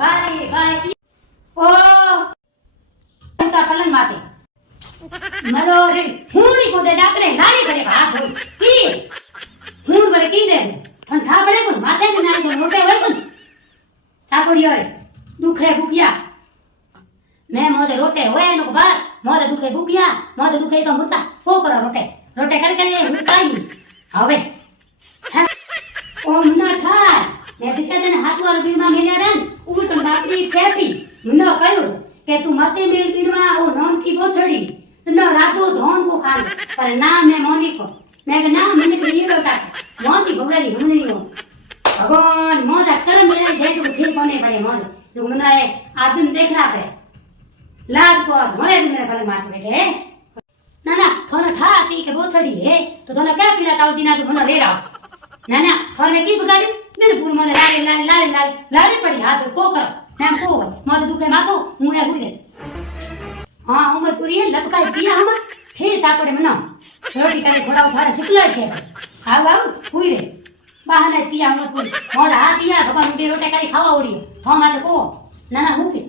ભાઈ ભાઈ ઓ તા પલંગ માથે મરો રે હુંડી કોદે ડાકડે લાલી કરે હાથ હોય કી હું બળે કી દે ઠંડા પડે કોણ માથે ને નાઈ તો મોટે હોય કોણ સાપડિયો રે દુખે ભૂખ્યા मैं मोदे रोटे होए नो बार मोदे दुखे भूखिया मोदे दुखे तो मुसा सो करो रोटे रोटे कर कर ये हुकाई હવે ઓમ ના થાય મેં દીકરા તને હાથવાર બીમાં મેલ્યા રન ઉગટણ બાપડી ફેફી મને કહ્યું કે તું મતે મેલ પીડમાં ઓ નોન की બોછડી તને રાતો ધોન को खान पर ना मैं मोनी को मैं के ना મને કે ये बेटा मोती भगवानी हुनरी हो भगवान मोदा कर्म मेरे दे तो ठीक होने पड़े मोद जो मनाए आदन देखना पे लाज को धोले मेरे पलंग माथ बैठे ना ना थोड़ा ठा ती के बोछड़ी है तो थोड़ा क्या पिला ताऊ दिना तो मना ले रहा ना ना घर में की बगाड़ी मेरे पूर में लारे पड़ी हाथ को कर नाम को मत दुखे माथो मुया हुई हां उमर पूरी है लपकाई पिया हम थे चापड़े मना रोटी करे थोड़ा उठारे सिकला छे आव आव हुई रे बहाने किया उमर पूरी मोला हाथ दिया भगवान मुझे रोटी करे खावा ओड़ी थो माथे को ना ना हुई